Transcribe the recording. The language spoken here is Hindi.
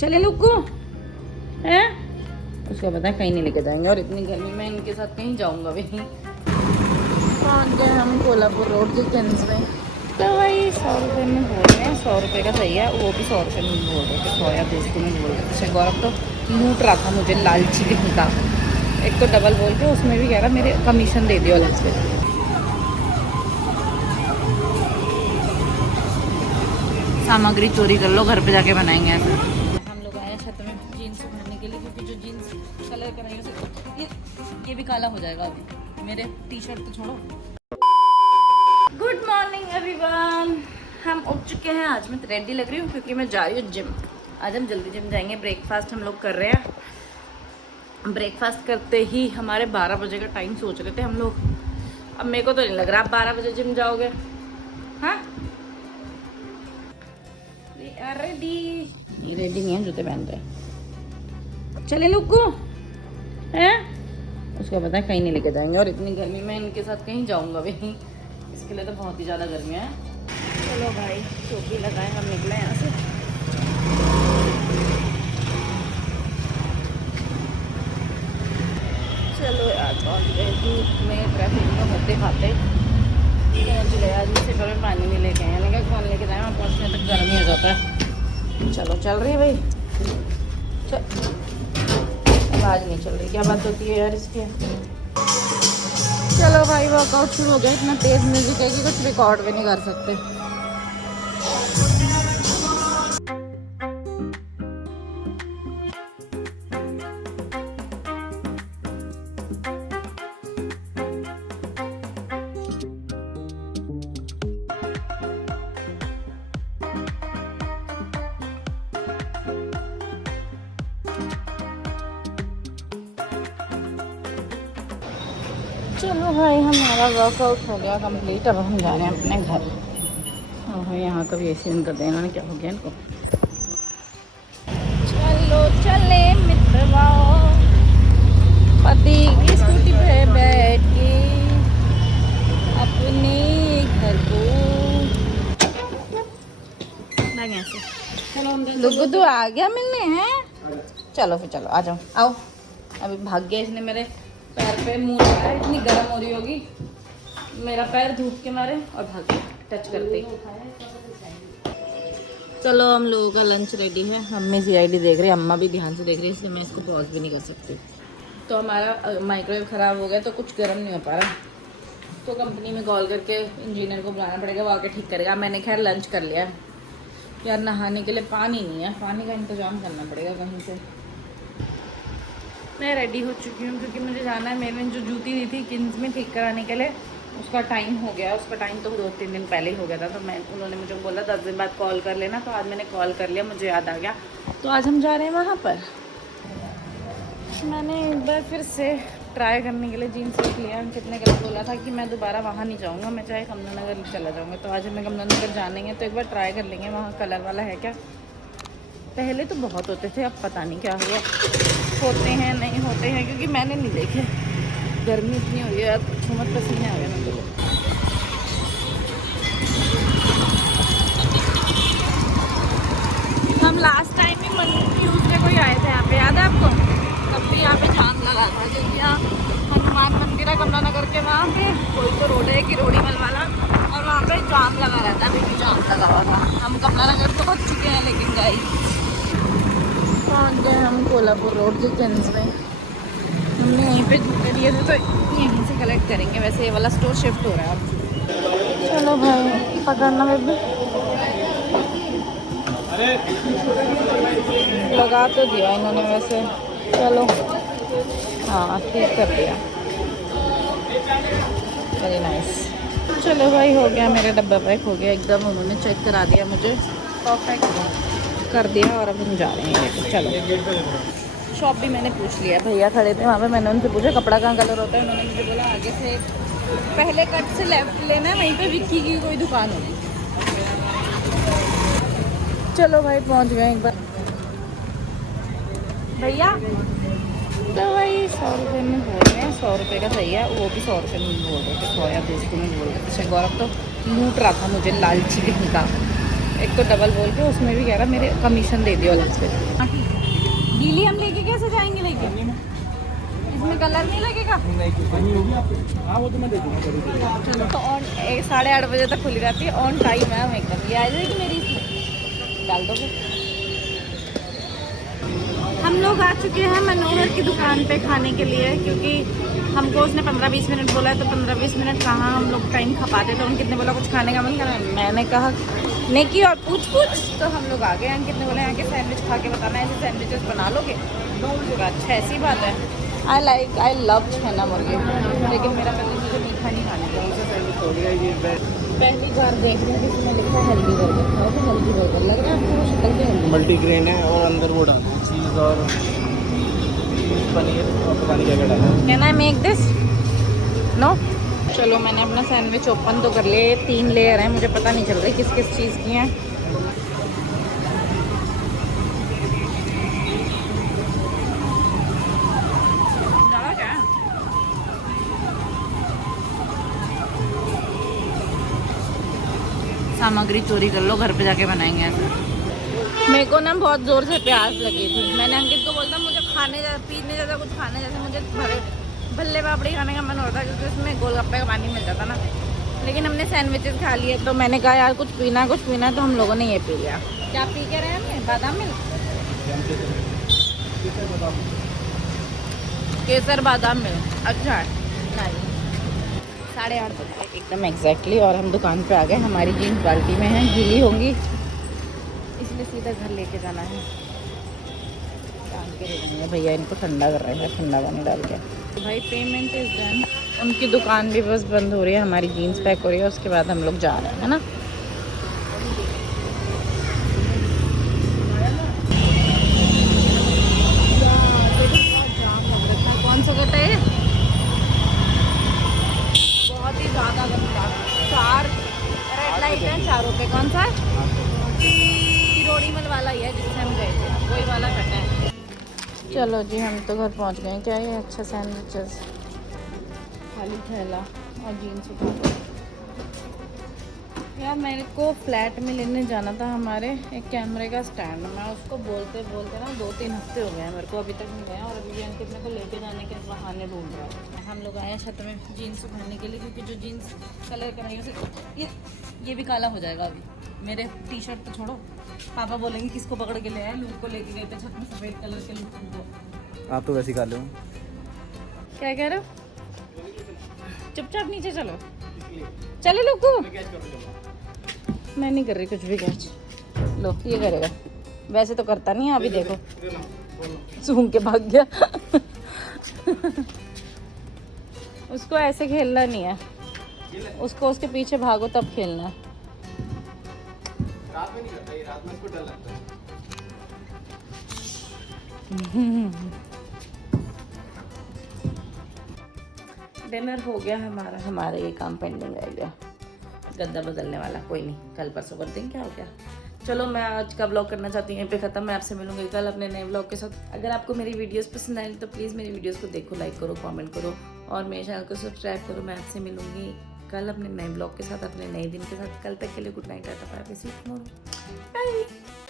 चले लोग हैं। उसको पता है कहीं नहीं लेके जाएंगे और इतनी गर्मी में इनके साथ कहीं जाऊंगा भी नहीं। पहुँच गए हम कोल्हापुर रोड के किन्स में। तो वही 100 रुपये में बोल रहे हैं, 100 रुपये का सही है, वो भी 100 रुपये में बोल रहे थे, 100 या 200 में बोल रहे थे। गौरव तो लूट रहा था मुझे, लालची कहीं का। एक तो डबल बोल के उसमें भी कह रहा मेरे कमीशन दे दियो अलग से। सामग्री चोरी कर लो, घर पे जाके बनाएंगे ऐसा। हम लोग आए छत में जीन्स उठाने के लिए, क्योंकि जो जीन्स कलर कराएंगे उसे ये भी काला हो जाएगा अभी। मेरे टी शर्ट तो छोड़ो। गुड मॉर्निंग एवरीवन, हम उठ चुके हैं। आज मैं रेडी लग रही हूँ क्योंकि मैं जा रही हूँ जिम। आज हम जल्दी जिम जाएंगे। ब्रेकफास्ट हम लोग कर रहे हैं। ब्रेकफास्ट करते ही हमारे 12 बजे का टाइम सोच रहे थे हम लोग। अब मेरे को तो नहीं लग रहा आप 12 बजे जिम जाओगे। हाँ रेडी रेडी नहीं है, जूते पहनते हैं। चले लोग को हैं, उसको पता है कहीं नहीं लेके जाएंगे और इतनी गर्मी में इनके साथ कहीं जाऊंगा भी नहीं। इसके लिए तो बहुत ही ज़्यादा गर्मी है। चलो भाई टोपी लगाए, हम निकले यहाँ से। चलो यार पहुँच गए धूप में, ट्रैफिक में होते खाते पहुँच गए। आज इससे कभी पानी नहीं लेके आए, मैंने कहा कौन लेके जाए, वहाँ पहुँचने तक गर्मी हो जाता है। चलो चल रही है भाई, आवाज़ नहीं चल रही, क्या बात होती है यार इसके। चलो भाई वर्कआउट शुरू हो गया। इतना तेज़ म्यूजिक है कि कुछ रिकॉर्ड भी नहीं कर सकते। चलो भाई हमारा वर्कआउट हो गया कंप्लीट। अब हम जा रहे हैं अपने घर। और यहाँ का भी ऐसे कर दें इन्होंने, क्या हो गया इनको। चलो चले मित्रवा, पति की स्कूटी पे बैठ के अपने घर को। लोगो तो आ गया मिलने हैं। चलो फिर चलो आ जाओ, आओ। अभी भाग गया इसने, मेरे पैर पे मुंह लगाया। इतनी गर्म हो रही होगी, मेरा पैर धूप के मारे और भाग गया टच करते। चलो हम लोगों का लंच रेडी है। मम्मी CID देख रही है, अम्मा भी ध्यान से देख रही है, इसलिए मैं इसको पॉज भी नहीं कर सकती। तो हमारा माइक्रोवेव ख़राब हो गया तो कुछ गर्म नहीं हो पा रहा, तो कंपनी में कॉल करके इंजीनियर को बुलाना पड़ेगा, वो आके ठीक करेगा। मैंने खैर लंच कर लिया यार। नहाने के लिए पानी नहीं है, पानी का इंतज़ाम करना पड़ेगा कहीं से। मैं रेडी हो चुकी हूँ क्योंकि मुझे जाना है। मैंने जो जूती दी थी किन्स में ठीक कराने के लिए, उसका टाइम हो गया। उसका टाइम तो 2-3 दिन पहले ही हो गया था। तो उन्होंने मुझे बोला 10 दिन बाद कॉल कर लेना, तो आज मैंने कॉल कर लिया, मुझे याद आ गया। तो आज हम जा रहे हैं वहाँ पर। मैंने एक बार फिर से ट्राई करने के लिए जीन्स देख लिया। कितने का बोला था कि मैं दोबारा वहाँ नहीं जाऊँगा, मैं चाहे कमला नगर चला जाऊँगा। तो आज हमें कमला नगर जाने हैं, तो एक बार ट्राई कर लेंगे वहाँ कलर वाला है क्या। पहले तो बहुत होते थे, अब पता नहीं क्या हुआ, होते हैं नहीं होते हैं, क्योंकि मैंने नहीं देखे। गर्मी इतनी हो गई यार, छुमत पसीने आ गए मेरे को। हम लास्ट टाइम भी ट्यूसडे को ही आए थे यहाँ पे, याद है आपको। तब भी यहाँ पे जाम लगा था, क्योंकि यहाँ हनुमान मंदिर है कमला नगर के वहाँ पे। कोई तो रोड है किरोड़ी मल वाला, और वहाँ पे जाम लगा रहता है। अभी जाम लगा हुआ था। हम कमला नगर तो पहुँच चुके हैं, लेकिन गाइस पहुँच गए हम कोल्हापुर रोड के किन्स में। हमने यहीं पे जूते दिए थे, तो यहीं से कलेक्ट करेंगे। वैसे ये वाला स्टोर शिफ्ट हो रहा है अब। चलो भाई पकड़ना बेबी, लगा तो दिया इन्होंने वैसे। चलो हाँ ठीक कर दिया, वेरी नाइस। चलो भाई हो गया, मेरा डब्बा पैक हो गया एकदम। उन्होंने चेक करा दिया मुझे, परफेक्ट कर दिया। और अब हम जा रहे हैं। चलो शॉप भी मैंने पूछ लिया, भैया खड़े थे वहाँ पे। मैंने उनसे पूछा कपड़ा कहाँ कलर होता है। उन्होंने मुझे बोला आगे से पहले कट से लेफ्ट लेना है, वहीं पे विक्की की कोई दुकान होगी। चलो भाई पहुँच गए एक बार। भैया तो भाई 100 रुपये में बोल रहे हैं, 100 रुपये का सही है, वो भी 100 रुपये में बोल रहे थे, 100 या 200 में बोल रहे थे। गौरव तो लूट रहा था मुझे, लालची कहीं का। एक तो डबल बोल के उसमें भी कह रहा मेरे कमीशन दे दियो अलग से। गीली हम लेके कैसे जाएंगे लेके? इसमें कलर नहीं लगेगा? हाँ वो तो मैं दे दूँगा। चलो तो ऑन 8:30 बजे तक खुली रहती है, ऑन टाइम है। हम एकदम ये आ जाएगी मेरी इसमें डाल दो फिर। हम लोग आ चुके हैं मनोहर की दुकान पे खाने के लिए, क्योंकि हमको उसने 15-20 मिनट बोला है, तो 15-20 मिनट कहाँ हम लोग टाइम खपाते। तो उनके बोला कुछ खाने का मन कर रहा है, मैंने कहा नेकी और पूछ तो हम लोग आ गए। अंकित ने बोला यहाँ के सैंडविच खा के बताना, ऐसे सैंडविचेस बना लोगे? अच्छा ऐसी बात है। आई लव छेना मुर्गे, लेकिन मेरा पहले मुझे मीठा नहीं खाने का। पहली बार देख रहे हैं किसी ने लिखा हेल्दी बर्गर, खाओ तो हेल्दी बर्गर लग रहा है आपको? शक्ल के हेल्दी मल्टीग्रेन है और अंदर वो डाला है चीज़ और पनीर और पता नहीं क्या क्या डाला है। Can I make this? No. चलो मैंने अपना सैंडविच ओपन तो कर लिया। 3 लेयर हैं, मुझे पता नहीं चल रहा किस किस चीज़ की हैं। सामग्री चोरी कर लो, घर पे जाके बनाएंगे ऐसे। मेरे को ना बहुत ज़ोर से प्यास लगी थी। मैंने अंकित को बोलता मुझे पीने जैसा कुछ खाने जैसे मुझे भल्ले पापड़ी खाने का मन होता है, क्योंकि उसमें गोलगप्पे का पानी मिल जाता ना। लेकिन हमने सैंडविचेस खा लिए, तो मैंने कहा यार कुछ पीना है, तो हम लोगों ने ये पी लिया। क्या पी के रहे हमने? बादाम मिल्क, केसर बादाम मिल्क। अच्छा है। 8:30 बजे एकदम एग्जैक्टली, और हम दुकान पे आ गए। हमारी जीन्स बाल्टी में है, गीली होंगी इसलिए सीधा घर लेके जाना है। टांग के ले जाएंगे भैया, इनको ठंडा कर रहे हैं, ठंडा पानी डाल के। तो भाई पेमेंट इज डन। उनकी दुकान भी बस बंद हो रही है, हमारी जीन्स पैक हो रही है, उसके बाद हम लोग जा रहे हैं, है ना। कौन सा कहते हैं? बहुत ही ज़्यादा गंदा। 4 रेड लाइट है, चारों पे। कौन सा है? किरोड़ीमल वाला ही है जिससे हम गए थे, वही वाला कटा है। चलो जी हम तो घर पहुंच गए। क्या ये अच्छा सैंडविचेस, खाली थैला और जीन्स उठा। यार मेरे को फ्लैट में लेने जाना था हमारे एक कैमरे का स्टैंड। मैं उसको बोलते ना 2-3 हफ्ते हो गए हैं मेरे को, अभी तक नहीं गया। और अभी भी अंकित मेरे को लेके जाने के बहाने ढूंढ रहा है। हम लोग आए हैं छत में जीन्स उठाने के लिए, क्योंकि जो जीन्स कलर कराई है उसे ये भी काला हो जाएगा अभी। मेरे टी शर्ट तो छोड़ो, पापा बोलेंगे किसको पकड़ के ले आए। लूक को लेके गए थे छत में, सफ़ेद कलर के लूक को। आप तो वैसे ही खा लो। क्या कह रहे हो? चुपचाप नीचे चलो। चलो लुकू, मैं नहीं कर रही कुछ भी कैच। लो ये करेगा, वैसे तो करता नहीं है। अभी देखो सूंघ के भाग गया। उसको ऐसे खेलना नहीं है, उसको उसके पीछे भागो तब खेलना है। रात में नहीं करता ये, रात में इसको डर लगता है। डिनर हो गया हमारा ये काम पेंडिंग रह गया, गद्दा बदलने वाला। कोई नहीं, कल परसों कर देंगे, क्या हो गया। चलो मैं आज का ब्लॉग करना चाहती हूँ यहीं पे ख़त्म। मैं आपसे मिलूंगी कल अपने नए ब्लॉग के साथ। अगर आपको मेरी वीडियोस पसंद आई तो प्लीज़ मेरी वीडियोस को देखो, लाइक करो, कमेंट करो और मेरे चैनल को सब्सक्राइब करो। मैं आपसे मिलूंगी कल अपने नए ब्लॉग के साथ, अपने नए दिन के साथ। कल तक के लिए good night, tata bye bye, see you tomorrow, bye.